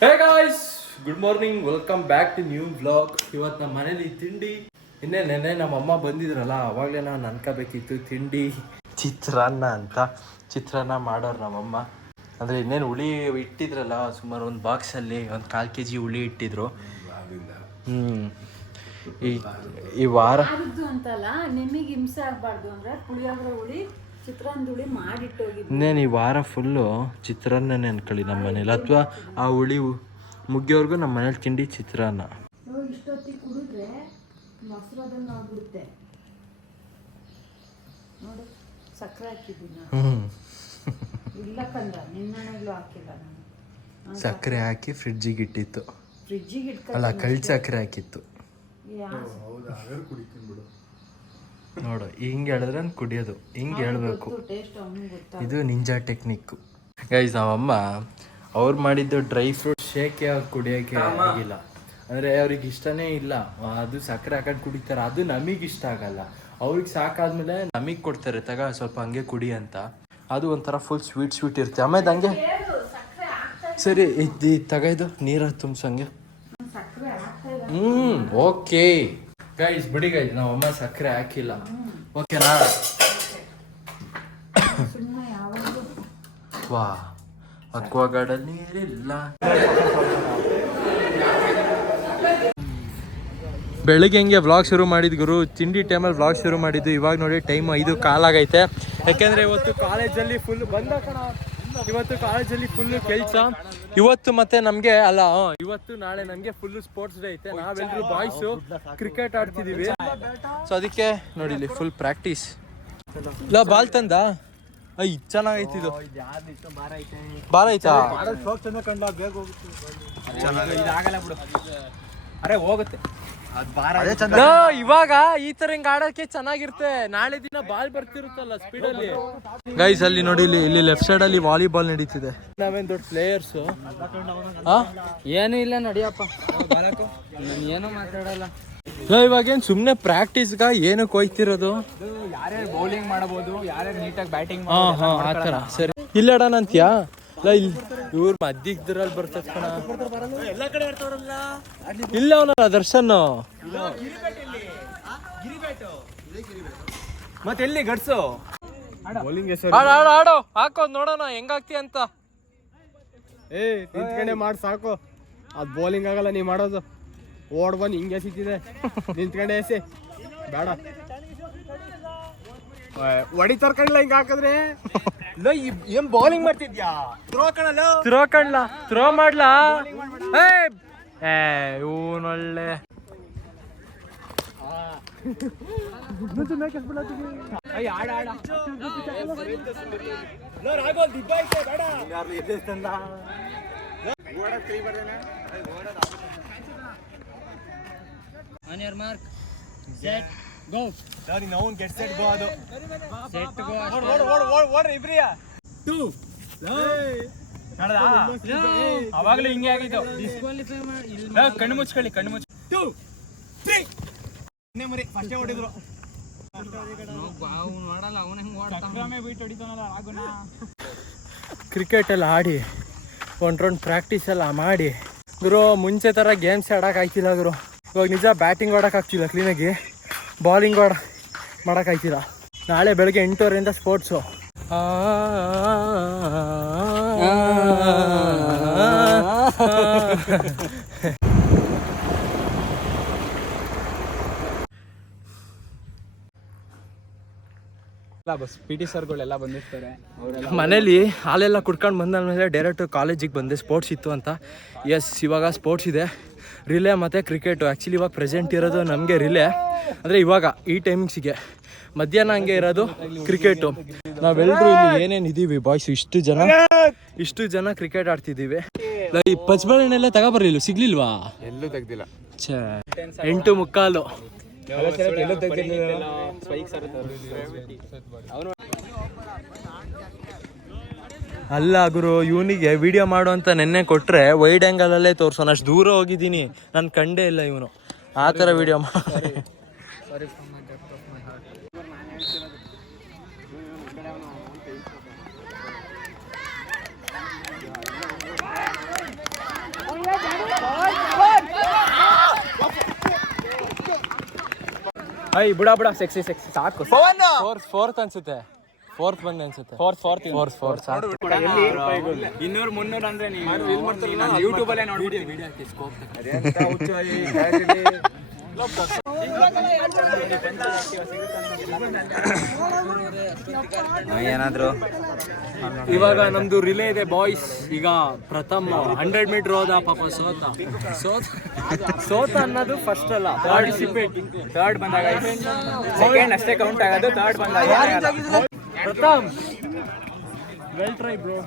Hey guys good morning welcome back to new blog ಇವತ್ತು ನಮ್ಮ ಮನೇಲಿ ತಿಂಡಿ ಇನ್ನೇ ನೆನ್ನೆ ನಮ್ಮ ಅಮ್ಮ ಬಂದಿದ್ರಲ್ಲ, ಅವಾಗಲೇ ನಾನು ಅನ್ಕೋಬೇಕಿತ್ತು ತಿಂಡಿ. ಚಿತ್ರಾನ್ನ ಅಂತ, ಚಿತ್ರಾನ್ನ ಮಾಡೋರು ನಮ್ಮಮ್ಮ ಅಂದರೆ ಇನ್ನೇನು ಹುಳಿ ಇಟ್ಟಿದ್ರಲ್ಲ, ಸುಮಾರು ಒಂದು ಬಾಕ್ಸಲ್ಲಿ ಒಂದು ಕಾಲು ಕೆ ಜಿ ಹುಳಿ ಇಟ್ಟಿದ್ರು. ಹ್ಞೂ ಈ ಈ ವಾರ ಅಂತಲ್ಲ ನಿಮಗೆ ಹಿಂಸೆ ಆಗಬಾರ್ದು ಅಂದ್ರೆ ಪುಳಿಯೋಗರೆ ಹುಳಿ ಚಿತ್ರಾನ್ನ ಹುಳಿ ಮಾಡಿಟ್ಟೋಗಿದ್ದು. ಇನ್ನೇನು ಈ ವಾರ ಫುಲ್ಲು ಚಿತ್ರಾನ್ನನೇ ಅನ್ಕೊಳ್ಳಿ ನಮ್ಮ ಮನೇಲಿ. ಅಥವಾ ಆ ಹುಳಿ ಮುಗಿಯೋವರೆಗೂ ನಮ್ಮ ಮನೇಲಿ ತಿಂಡಿ ಚಿತ್ರಾನ್ನ. ಇಷ್ಟೊತ್ತಿಗೆ ಕುಡಿದ್ರೆ ಮೊಸರದಂಗೆ ಆಗ್ಬಿಡುತ್ತೆ. ನೋಡು ಸಕ್ಕರೆ ಹಾಕಿದ್ದೀನಿ ನಾನು. ಹ್ಞೂ ಇಲ್ಲ ಕಂದ ಹಾಕಿಲ್ಲ ನಾನು. ಸಕ್ಕರೆ ಹಾಕಿ ಫ್ರಿಡ್ಜಿಗೆ ಇಟ್ಟಿತ್ತು. ಇಟ್ಕೊಂಡು ಅಲ್ಲ ಕಳ್ಳಿ ಸಕ್ಕರೆ ಹಾಕಿತ್ತು. ಗೊತ್ತು ನೋಡು ಹಿಂಗೆ ಹೇಳಿದ್ರೆ ಕುಡಿಯೋದು. ಹಿಂಗೆ ಹೇಳ್ಬೇಕು. ಇದು ನಿಂಜಾ ಟೆಕ್ನಿಕ್ಕು ಗೈಸ್ ನಮ್ಮಮ್ಮ ಅವ್ರು ಮಾಡಿದ್ದು ಡ್ರೈ ಫ್ರೂಟ್ ಶೇಕ್ ಅವ್ರು ಕುಡಿಯೋಕ್ಕೆ ಆಗಿಲ್ಲ. ಅಂದರೆ ಅವ್ರಿಗೆ ಇಷ್ಟನೇ ಇಲ್ಲ. ಅದು ಸಕ್ಕರೆ ಹಾಕೊಂಡು ಕುಡಿತಾರೆ. ಅದು ನಮಗೆ ಇಷ್ಟ ಆಗಲ್ಲ. ಅವ್ರಿಗೆ ಸಾಕಾದ್ಮೇಲೆ ನಮಗೆ ಕೊಡ್ತಾರೆ. ತಗ ಸ್ವಲ್ಪ ಹಂಗೆ ಕುಡಿ ಅಂತ. ಅದು ಒಂಥರ ಫುಲ್ ಸ್ವೀಟ್ ಸ್ವೀಟ್ ಇರುತ್ತೆ. ಆಮೇಲೆ ಹಂಗೆ ಸರಿ ಇದು ತಗ ಇದು. ನೀರ ತುಂಬಿಸಂಗೆ ಹ್ಮ್ ಓಕೆ ಗೈಸ್ ಬಿಡಿ ಗೈಸ್ ನಾವು ಅಮ್ಮ ಸಕ್ಕರೆ ಹಾಕಿಲ್ಲ. ಓಕೆನಾ ವಾ ಯಾವಾಗಲೂ. ವಾ ಅಕ್ವಾಗಾರ್ಡಲ್ಲಿ ನೀರಿಲ್ಲ. ಬೆಳಿಗ್ಗೆ ಹೆಂಗೆ ವ್ಲಾಗ್ ಶುರು ಮಾಡಿದ್ದು ಗುರು? ತಿಂಡಿ ಟೈಮಲ್ಲಿ ವ್ಲಾಗ್ ಶುರು ಮಾಡಿದ್ದು. ಇವಾಗ ನೋಡಿ ಟೈಮ್ ಐದು ಕಾಲಾಗೈತೆ. ಯಾಕೆಂದರೆ ಇವತ್ತು ಕಾಲೇಜಲ್ಲಿ ಫುಲ್ ಬಂದ ಕಣ. ಇವತ್ತು ಕಾಲೇಜಲ್ಲಿ ಫುಲ್ ಕೆಲಸ. ಇವತ್ತು ಮತ್ತೆ ನಮಗೆ ಅಲ್ಲ ಇವತ್ತು ನಾಳೆ ನಮಗೆ ಫುಲ್ ಸ್ಪೋರ್ಟ್ಸ್ ಡೇ ಐತೆ. ನಾವೆಲ್ಲರೂ ಬಾಯ್ಸು ಕ್ರಿಕೆಟ್ ಆಡ್ತಿದೀವಿ. ಸೊ ಅದಕ್ಕೆ ನೋಡಿ ಇಲ್ಲಿ ಫುಲ್ ಪ್ರಾಕ್ಟೀಸ್ ಇಲ್ಲ ಬಾಲ್ ತಂದ? ಅಯ್ ಚೆನ್ನಾಗೈತಿ ಇದು. ಬಾರ ಐತಾ. ಅರೆ ಹೋಗುತ್ತೆ. ಇವಾಗ ಈ ತರ ಹಿಂಗ್ ಆಡಕ್ಕೆ ಚೆನ್ನಾಗಿರುತ್ತೆ. ನಾಳೆ ದಿನ ಬಾಲ್ ಬರ್ತಿರುತ್ತಲ್ಲ ಸ್ಪೀಡ್ ಅಲ್ಲಿ ಗೈಸ್ ಅಲ್ಲಿ ನೋಡಿ ಇಲ್ಲಿ ಇಲ್ಲಿ ಲೆಫ್ಟ್ ಸೈಡ್ ಅಲ್ಲಿ ವಾಲಿಬಾಲ್ ನಡೀತಿದೆ. ನಾವೇನ್ ದೊಡ್ಡ ಪ್ಲೇಯರ್ಸ್ ಏನು ಇಲ್ಲ ನಡಿಯಪ್ಪ. ಏನು ಏನೂ ಮಾತಾಡಲ್ಲ. ಇವಾಗ ಏನ್ ಸುಮ್ನೆ ಪ್ರಾಕ್ಟೀಸ್ಗ ಏನಕ್ಕೆ ಹೋಯ್ತಿರೋದು ಯಾರ್ಯಾರು ಬೌಲಿಂಗ್ ಮಾಡಬಹುದು ಯಾರ್ಯಾರು ನೀಟಾಗಿ ಬ್ಯಾಟಿಂಗ್ ಹಾ ಹಾ ತರ ಸರಿ. ಇಲ್ಲ ಇಲ್ಲಿ ಇವ್ರ ಮಧ್ಯದಲ್ಲಿ ಬರ್ತದ ಕಣ. ಇಲ್ಲ ಅವನಲ್ಲ ದರ್ಶನ್. ಮತ್ತೆ ಎಲ್ಲಿ ಗಡ್ಸು? ಆಡ ಆಡ ಆಡೋ ಹಾಕೋ ನೋಡೋಣ ಹೆಂಗಾಗ್ತಿ ಅಂತ. ಏ ನಿಂತ್ಕೊಂಡೆ ಮಾಡಿ ಸಾಕು. ಅದು ಬೌಲಿಂಗ್ ಆಗಲ್ಲ ನೀ ಮಾಡೋದು. ಓಡ್ ಬಂದು ಹಿಂಗೆ ಸಿಕ್ಕಿದೆ ನಿಂತ್ಕೊಂಡೆ ಎಸಿ. ಬೇಡ. ಒಡಿ ತರ್ಕಂಡ್ಲ ಹಿಂಗ ಹಾಕಿದ್ರೆ? ಏನ್ ಬೌಲಿಂಗ್ ಮಾಡ್ತಿದ್ಯಾ? ತ್ರೋ ಕಣಲ್ಲ? ತ್ರೋ ಕಣ್ಲ? ತ್ರೋ ಮಾಡ್ಲಾ? ಏ ಇವನೊಳ್ಳೆ ಮಾರ್ಕ್. ಗೋ ನಾವು ಗೆಟ್ ಸೆಟ್ ಗೋ ಅದು. ಸೆಟ್ ಗೋ ಓಡ್ ಓಡ್ ಓಡ್ ಓಡ್ರಿ ಇಬ್ರಿಯ. ಟೂ. ಅವಾಗಲೂ ಹಿಂಗೆ ಆಗಿದ್ದು. ಡಿಸ್ಕ್ವಾಲಿಫೈ ಮಾಡಿ ಕಣ್ಣು ಮುಚ್ಕೊಳ್ಳಿ ಕಣ್ಣು ಮುಚ್ಚು ಟೂ. ತ್ರೀ. ಇನ್ನೇ ಮರಿ ಫಸ್ಟೇ ಹೊಡಿದ್ರು. ಅವ್ನು ಮಾಡಲ್ಲ ಅವನ ಹೆಂಗೆ ಓಡ್ತಾನೆ ಬಿಟ್ಟು ಹೊಡಿತಾನಲ್ಲ ರಾಗುನ. ಕ್ರಿಕೆಟ್ ಎಲ್ಲ ಆಡಿ ಒಂದು ರೌಂಡ್ ಪ್ರಾಕ್ಟೀಸ್ ಎಲ್ಲ ಮಾಡಿ. ಗುರು ಮುಂಚೆ ಥರ ಗೇಮ್ಸ್ ಆಡಕ್ ಆಗ್ತಿಲ್ಲ ಗುರು. ಇವಾಗ ನಿಜ ಬ್ಯಾಟಿಂಗ್ ಆಡೋಕೆ ಆಗ್ತಿಲ್ಲ ಕ್ಲೀನಾಗಿ ಬಾಲಿಂಗ್ ಆಡ ಮಾಡೋಕೆ ಆಗ್ತಿಲ್ಲ ನಾಳೆ ಬೆಳಗ್ಗೆ ಎಂಟೂವರೆಯಿಂದ ಸ್ಪೋರ್ಟ್ಸು ಬಸ್ ಪಿ ಟಿ ಸರ್ಗಳೆಲ್ಲ ಬಂದಿರ್ತಾರೆ ಮನೇಲಿ ಹಾಲೆಲ್ಲ ಕುಡ್ಕೊಂಡು ಬಂದಾದ್ಮೇಲೆ ಡೈರೆಕ್ಟ್ ಕಾಲೇಜಿಗೆ ಬಂದೆ ಸ್ಪೋರ್ಟ್ಸ್ ಇತ್ತು ಅಂತ ಎಸ್ ಇವಾಗ ಸ್ಪೋರ್ಟ್ಸ್ ಇದೆ ರಿಲೇ ಮತ್ತು ಕ್ರಿಕೆಟು ಆ್ಯಕ್ಚುಲಿ ಇವಾಗ ಪ್ರೆಸೆಂಟ್ ಇರೋದು ನಮಗೆ ರಿಲೇ ಅಂದರೆ ಇವಾಗ ಈ ಟೈಮಿಂಗ್ಸಿಗೆ ಮಧ್ಯಾಹ್ನ ಹಂಗೆ ಇರೋದು ಕ್ರಿಕೆಟು ನಾವೆಲ್ಲರೂ ಇಲ್ಲಿ ಏನೇನು ಇದ್ದೀವಿ ಬಾಯ್ಸ್ ಇಷ್ಟು ಜನ ಇಷ್ಟು ಜನ ಕ್ರಿಕೆಟ್ ಆಡ್ತಿದ್ದೀವಿ ಈ ಪಚ್ಬಾಳೆಣ್ಣೆಲ್ಲ ತಗೊಬರ್ಲಿಲ್ಲ ಸಿಗ್ಲಿಲ್ವಾ ಎಲ್ಲೂ ತೆಗ್ದಿಲ್ಲ ಛೇ ಎಂಟು ಮುಕ್ಕಾಲು ಎಲ್ಲೂ ತೆಗ್ದಿಲ್ಲ ಅಲ್ಲ ಗುರು ಇವನಿಗೆ ವಿಡಿಯೋ ಮಾಡು ಅಂತ ನೆನ್ನೆ ಕೊಟ್ಟರೆ ವೈಡ್ ಆ್ಯಂಗಲಲ್ಲೇ ತೋರಿಸೋಣ ಅಷ್ಟು ದೂರ ಹೋಗಿದ್ದೀನಿ. ನಾನು ಕಂಡೇ ಇಲ್ಲ ಇವನು. ಆ ಥರ ವಿಡಿಯೋ ಮಾಡಿ. ಐ ಬಿಡ ಬಿಡ. ಸೆಕ್ಸಿ ಸೆಕ್ಸಿ ಸಾಕು. ಫೋರ್ತ್ ಅನ್ಸುತ್ತೆ. ಫೋರ್ತ್ ಬಂದೆ ಅನ್ಸುತ್ತೆ. ಫೋರ್ತ್ ಫೋರ್ತ್ ಫೋರ್ತ್ ಫೋರ್ತ್ ಇನ್ನೂರು ಮುನ್ನೂರು ಅಂದ್ರೆ ನೀವು ಯೂಟ್ಯೂಬ್ ಅಲ್ಲೇ ನೋಡ್ಬಿಡ್ತೀನಿ. ಏನಾದ್ರು? ಇವಾಗ ನಮ್ದು ರಿಲೇ ಇದೆ ಬಾಯ್ಸ್ ಈಗ ಪ್ರಥಮ ಹಂಡ್ರೆಡ್ ಮೀಟರ್ ಹೋದ ಪಾಪ ಸೋತ. ಸೋತ ಸೋತ ಅನ್ನೋದು ಫಸ್ಟ್ ಅಲ್ಲ. ಪಾರ್ಟಿಸಿಪೇಟ್ ಥರ್ಡ್ ಬಂದಾಗ ಸೆಕೆಂಡ್ ಅಷ್ಟೇ ಕೌಂಟ್ ಆಗೋದು ಥರ್ಡ್ ಬಂದಾಗ ಪ್ರಥಮ್. ವೆಲ್ ಟ್ರೈ ಬ್ರೋ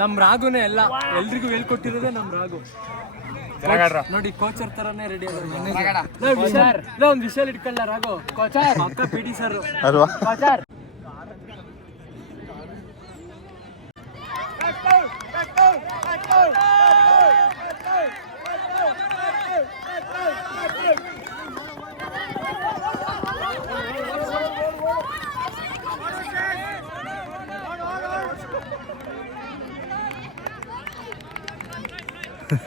ನಮ್ ರಾಗುನೇ ಎಲ್ಲ ಎಲ್ರಿಗೂ ಹೇಳ್ಕೊಟ್ಟಿರೋದೇ ನಮ್ ರಾಗು. ನೋಡಿ ಕೋಚರ್ ತರನೇ ರೆಡಿ ಒಂದ್ ವಿಷಯ ಇಟ್ಕೊಳ್ಳ ರಾಗು? ಕೋಚರ್ ಅಕ್ಕ ಪಿ ಟಿ ಸರ್ ಅಲ್ವಾ?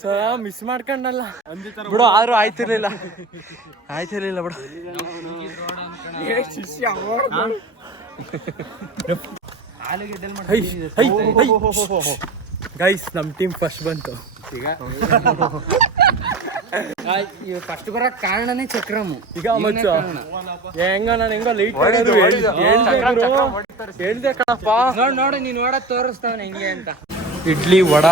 ಸೊ ಮಿಸ್ ಮಾಡ್ಕೊಂಡಲ್ಲ. ಬಿಡು ಆದ್ರೂ ಆಯ್ತಿರ್ಲಿಲ್ಲ. ಆಯ್ತಿರ್ಲಿಲ್ಲ ಬಿಡು. ಗೈಸ್ ನಮ್ ಟೀಮ್ ಫಸ್ಟ್ ಬಂತು. ಫಸ್ಟ್ ಬರೋ ಕಾರಣನೇ ಚಕ್ರಮು. ಈಗ ಮಚ್ಚ ಹೆಂಗ ನಾನು ಹೆಂಗ ಲೈಟ್ ಹೇಳ್ದೆ ಕಣಪ್ಪ. ನೋಡಿ ನೋಡು ನೀನ್ ನೋಡಕ್ ತೋರಿಸ್ತಾವನೆ ಹೆಂಗೆ ಅಂತ. ಇಡ್ಲಿ ವಡ.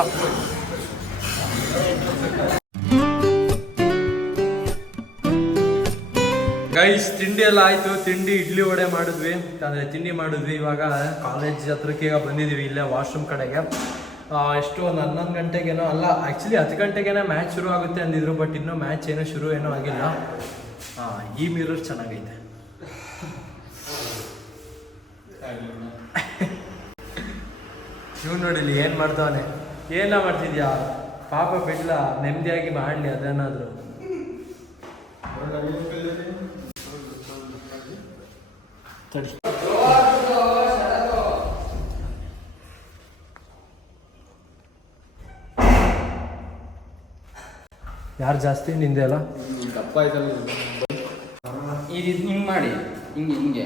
ಗೈಸ್ ತಿಂಡಿ ಎಲ್ಲ ಆಯ್ತು. ತಿಂಡಿ, ಇಡ್ಲಿ ವಡೆ ಮಾಡಿದ್ವಿ. ಅಂದ್ರೆ ತಿಂಡಿ ಮಾಡಿದ್ವಿ ಇವಾಗ. ಕಾಲೇಜ್ ಹತ್ರಕ್ಕೆ ಬಂದಿದ್ದೀವಿ ಬಂದಿದೀವಿ ಇಲ್ಲೇ ವಾಶ್ರೂಮ್ ಕಡೆಗೆ. ಎಷ್ಟು ಒಂದು ಹನ್ನೊಂದು ಗಂಟೆಗೇನೋ, ಅಲ್ಲ ಆ್ಯಕ್ಚುಲಿ ಹತ್ತು ಗಂಟೆಗೇನೆ ಮ್ಯಾಚ್ ಶುರು ಆಗುತ್ತೆ ಅಂದಿದ್ರು ಬಟ್ ಇನ್ನೂ ಮ್ಯಾಚ್ ಏನೋ ಶುರು ಏನೋ ಆಗಿಲ್ಲ. ಈ ಮಿರರ್ ಚೆನ್ನಾಗೈತೆ. ಶಿವ್ ನೋಡಿಲಿ ಏನ್ ಮಾಡ್ತಾವನೆ ಏನ ಮಾಡ್ತಿದ್ಯಾ? ಪಾಪ ಬಿಡ್ಲ ನೆಮ್ಮದಿಯಾಗಿ ಮಾಡಲಿ ಅದೇನಾದ್ರು ತಡಿ. ಯಾರು ಜಾಸ್ತಿ? ನಿಂದೆ ಅಲ್ಲ? ಇದು ಹಿಂಗೆ ಮಾಡಿ. ಹಿಂಗೆ ಹಿಂಗೆ.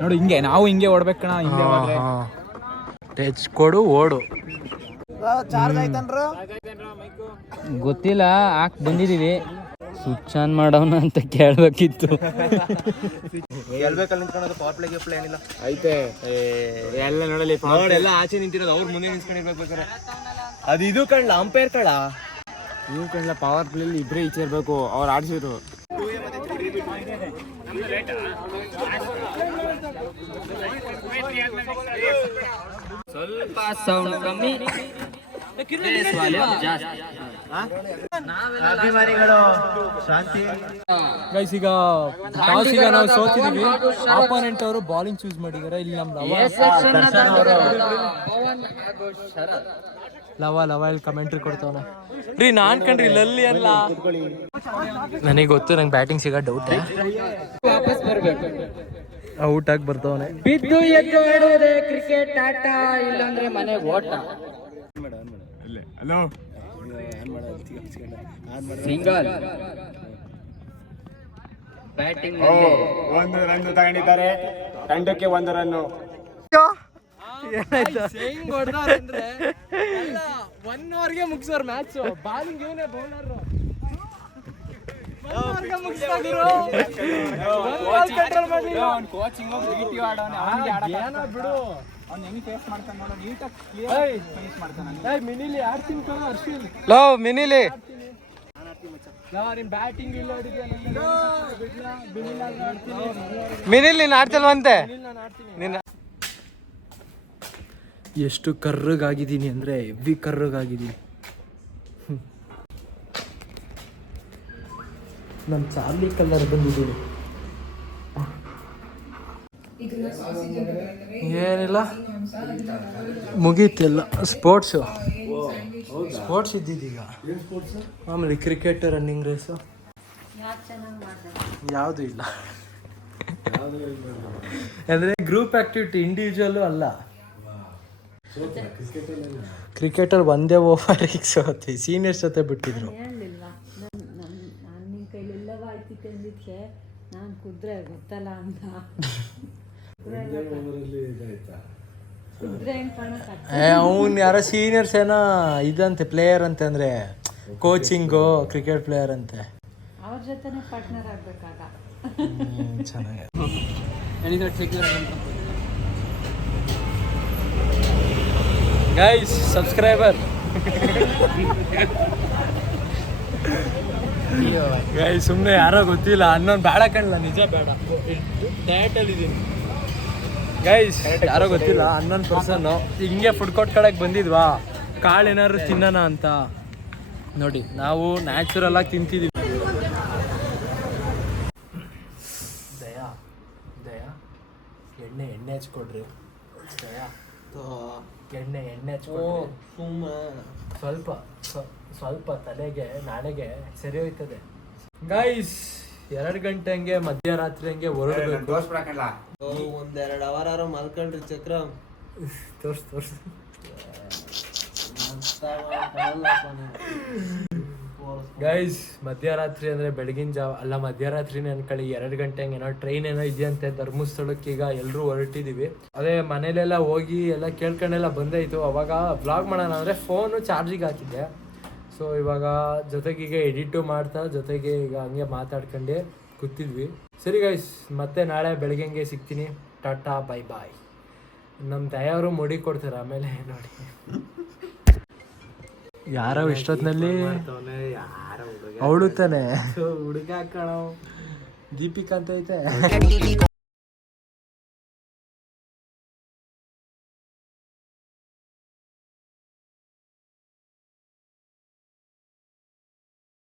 ನೋಡು ಹಿಂಗೆ ನಾವು ಹಿಂಗೆ ಓಡ್ಬೇಕು ಕಣ ಹಿಂಗೆ. ಟಚ್ ಕೊಡು ಓಡು. ಗೊತ್ತಿಲ್ಲ ಹಾಕ್ ಬಂದಿದೀವಿ. ಸ್ವಿಚ್ ಆನ್ ಮಾಡೋಣ ಅಂತ ಕೇಳ್ಬೇಕಿತ್ತು. ಎಲ್ಬೇಕಲ್ಲಿ ನಿಂತ್ಕೊಳ್ಳೋದು ಪವರ್ ಪ್ಲೇ ಗಿಫ್ಟ್ ಏನಿಲ್ಲ. ಐತೆ. ಎಲ್ಲ ನೋಡಲಿ ಎಲ್ಲ ಆಚೆ ನಿಂತಿರೋದು ಅವ್ರ ಮುಂದೆ ನಿಂತ್ಕೊಂಡಿರ್ಬೇಕು ಬೇಕಾರೆ ಅದು ಇದು ಕಣ್ಲ ಅಂಪೈರ್ ಕಳ ನೀವು ಕಣ್ಲ ಪವರ್ ಪ್ಲೇ ಇಬ್ರೇ ಈಚೆ ಇರ್ಬೇಕು ಅವ್ರು ಆಡ್ಸಿದ್ರು. ಸ್ವಲ್ಪ ಸೌಂಡ್ ಕಮ್ಮಿ. ಅಭಿಮಾನಿಗಳು ಶಾಂತಿ. ಗೈಸ್ ಈಗ ಟಾಸ್ ಈಗ ನಾವು ಸೋತಿದೀವಿ. ಆಪೋನೆಂಟ್ ಅವರು ಬಾಲಿಂಗ್ ಚೂಸ್ ಮಾಡಿದ್ದಾರೆ. ಇಲ್ಲಿ ನಮ್ಮ ಲವ A section ನ ಪವನ್ ಹಾಗೂ ಶರತ್. ಲವ ಲವ ಇಲ್ಲಿ ಕಮೆಂಟ್ರಿ ಕೊಡ್ತಾವನೆ. ರೀ ನಾನ್ ಕಣ್ರಿ ಲಲ್ಲಿ ಅಲ್ಲ. ನನಗೆ ಗೊತ್ತು ನಂಗೆ ಬ್ಯಾಟಿಂಗ್ ಸಿಗೋ ಡೌಟ್ ವಾಪಸ್ ಬರ್ಬೇಕು. ಔಟ್ ಆಗಿ ಬರ್ತಾವನೆ. ಬಿದ್ದು ಎದ್ದು ಆಡೋದೇ ಕ್ರಿಕೆಟ್ ಆಟ ಇಲ್ಲಾಂದ್ರೆ ಮನೆ ಓಟ. ಸಿಂಗಲ್ ಬ್ಯಾಟಿಂಗ್ ಒಂದು ರನ್ ತಗೊಂಡಿದ್ದಾರೆ. ತಂಡಕ್ಕೆ ಒಂದು ರನ್ನು. ಹೆಂಗ್ ಹೊಡೆದ್ರೆ ಒನ್ ಅವರ್ಗೆ ಮುಗಿಸೋರ್ ಮ್ಯಾಚ್ ಬಾಲಿಂಗ್ ಇವನೇ ಬೌಲರ್ ಕೋಚಿಂಗ್ ಏನೋ ಬಿಡು. ಅವ್ನು ಹೆಂಗ್ ಫೇಸ್ ಮಾಡ್ತಾನೆ ನೋಡೋ ನೀಟಾಗಿ ಕ್ಲಿಯರ್ ಫಿನಿಶ್ ಮಾಡ್ತಾನೆ ಮಿನಿಲಿ ಆಡ್ತೀನಿ ಕಣ ಹರ್ಷಿಲ್ ಲೋ ಮಿನಿಲಿ. ನಿನ್ ಬ್ಯಾಟಿಂಗ್ ಇಲ್ಲ ಮಿನಿಲ್ ನೀನು ಆಡ್ತಿಲ್ವಂತೆ? ನಿನ್ನ ಎಷ್ಟು ಕರ್ರಗಾಗಿದ್ದೀನಿ ಅಂದರೆ ಹೆವಿ ಕರ್ರಗಾಗಿದ್ದೀನಿ. ನಮ್ಮ ಚಾರ್ಲಿ ಕಲರ್ ಬಂದಿದ್ದೀನಿ ಏನಿಲ್ಲ. ಮುಗೀತಿಲ್ಲ ಸ್ಪೋರ್ಟ್ಸು ಸ್ಪೋರ್ಟ್ಸ್ ಇದ್ದಿದ್ದೀಗ ಆಮೇಲೆ ಕ್ರಿಕೆಟ್ ರನ್ನಿಂಗ್ ರೇಸು ಯಾವುದೂ ಇಲ್ಲ. ಅಂದರೆ ಗ್ರೂಪ್ ಆ್ಯಕ್ಟಿವಿಟಿ ಇಂಡಿವಿಜುವಲು ಅಲ್ಲ. ಕ್ರಿಕೆಟಲ್ಲಿ ಒಂದೇ ಓವರಿಗೆ ಸೋತಿ. ಸೀನಿಯರ್ಸ್ ಜೊತೆ ಬಿಟ್ಟಿದ್ರು. ನಾನು ಕುದ್ರೆ ಗೊತ್ತಲ್ಲ ಅಂತ. ಅವ್ನು ಯಾರೋ ಸೀನಿಯರ್ಸ್ ಏನೋ ಇದಂತೆ ಪ್ಲೇಯರ್ ಅಂತೆ ಅಂದ್ರೆ ಕೋಚಿಂಗು ಕ್ರಿಕೆಟ್ ಪ್ಲೇಯರ್ ಅಂತೆ. ಅವ್ರ ಜೊತೆ ಪಾರ್ಟ್ನರ್ ಆಗ್ಬೇಕಾಗ. ಚೆನ್ನಾಗಿ ಗೈಸ್ ಸಬ್ಸ್ಕ್ರೈಬರ್ ಗೈಸ್ ಸುಮ್ಮನೆ ಯಾರೋ ಗೊತ್ತಿಲ್ಲ ಅನ್ನೋನ್ ಬೇಡ ಕಣ್ಣ ನಿಜ ಬೇಡ. ಡಯಟಲ್ಲಿ ಇದೀನಿ. ಗೈಸ್ ಯಾರೋ ಗೊತ್ತಿಲ್ಲ, ಹನ್ನೊಂದು ಪರ್ಸನ್ನು ಹಿಂಗೆ ಫುಡ್ ಕೋರ್ಟ್ ಕಡೆಗೆ ಬಂದಿದ್ವಾ? ಕಾಳು ಏನಾದ್ರು ತಿನ್ನೋಣ ಅಂತ. ನೋಡಿ, ನಾವು ನ್ಯಾಚುರಲ್ ಆಗಿ ತಿಂತಿದ್ದೀವಿ ದಯಾ ದಯಾ, ಎಣ್ಣೆ ಎಣ್ಣೆ ಹಚ್ಕೊಡ್ರಿ. ದಯಾ. ಎಣ್ಣೆ ಎಣ್ಣೆ ಹಚ್ಕೊಂಡು ಸ್ವಲ್ಪ ಸ್ವ- ಸ್ವಲ್ಪ ತಲೆಗೆ ನಾಳೆಗೆ ಸರಿ ಹೋಯ್ತದೆ. ಗೈಸ್ ಎರಡು ಗಂಟೆ ಹಂಗೆ ಮಧ್ಯರಾತ್ರಿ ಹಂಗೆ ಹೊರಡ್ಬೇಕು. ಒಂದೆರಡು ಅವರ್ ಮಲ್ಕೊಳ್ರಿ ಚಕ್ರ ತೋರ್ಸ್ ತೋರ್ಸ್. ಗೈಸ್ ಮಧ್ಯರಾತ್ರಿ ಅಂದ್ರೆ ಬೆಳಗಿನ ಜಾವ ಅಲ್ಲ ಮಧ್ಯರಾತ್ರಿನೇ ಅನ್ಕೊಳ್ಳಿ ಎರಡು ಗಂಟೆ ಏನೋ ಟ್ರೈನ್ ಏನೋ ಇದೆಯಂತೆ ಧರ್ಮಸ್ಥಳಕ್ಕೆ ಈಗ ಎಲ್ಲರೂ ಹೊರಟಿದೀವಿ. ಅದೇ ಮನೇಲೆಲ್ಲ ಹೋಗಿ ಎಲ್ಲ ಕೇಳ್ಕೊಂಡೆಲ್ಲ ಬಂದಾಯ್ತು. ಅವಾಗ ಬ್ಲಾಗ್ ಮಾಡೋಣ ಅಂದ್ರೆ ಫೋನು ಚಾರ್ಜಿಗೆ ಹಾಕಿದ್ದೆ. ಸೊ ಇವಾಗ ಜೊತೆಗೆ ಈಗ ಎಡಿಟು ಮಾಡ್ತಾ ಜೊತೆಗೆ ಈಗ ಹಂಗೆ ಮಾತಾಡ್ಕೊಂಡೆ ಕೂತಿದ್ವಿ. ಸರಿ ಗೈಸ್ ಮತ್ತೆ ನಾಳೆ ಬೆಳಗ್ಗೆಂಗೆ ಸಿಗ್ತೀನಿ. ಟಾಟಾ ಬೈ ಬಾಯ್ ನಮ್ಮ ದಯಾವರು ಮುಡಿ ಕೊಡ್ತಾರೆ ಆಮೇಲೆ ನೋಡಿ. ಯಾರೋ ಇಷ್ಟೊತ್ತಿನಲ್ಲಿ ಅವಳು ತಾನೆ ಹುಡುಗ. ಹಾಕೋಣ ದೀಪಿಕಾ ಅಂತ ಐತೆ.